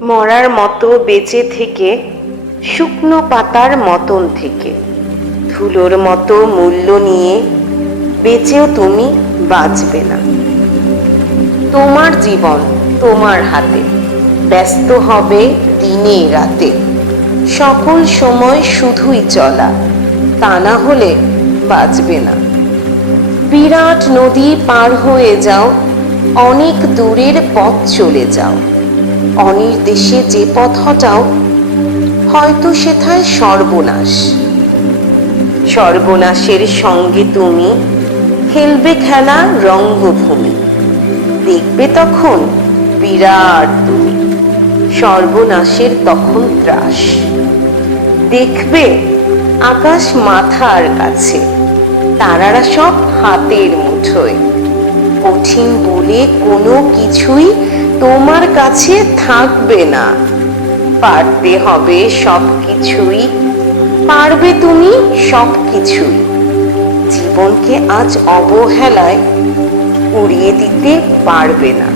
মরার মতো বেঁচে থেকে, শুকনো পাতার মতন থেকে, ধুলোর মতো মূল্য নিয়ে বেঁচেও তুমি বাঁচবে না। তোমার জীবন তোমার হাতে, ব্যস্ত হবে দিনে রাতে, সকল সময় শুধুই চলা, তা না হলে বাঁচবে না। বিরাট নদী পার হয়ে যাও, অনেক দূরের পথ চলে যাও, অনির্দেশে যে পথ হটাও, হয়তো সেথায় সর্বনাশ। সর্বনাশের সঙ্গে তুমি খেলবে খেলা রঙ্গভূমি, দেখবে তখন বিরাট তুমি, সর্বনাশের তখন ত্রাস। দেখবে আকাশ মাথার কাছে, তারারা সব হাতের মুঠোয়, কঠিন বলে কোনো কিছুই তোমার কাছে থাকবে না। পারতে হবে সব কিছুই, পারবে তুমি সব কিছুই। জীবনকে আজ অবহেলায় উড়িয়ে দিতে পারবে না।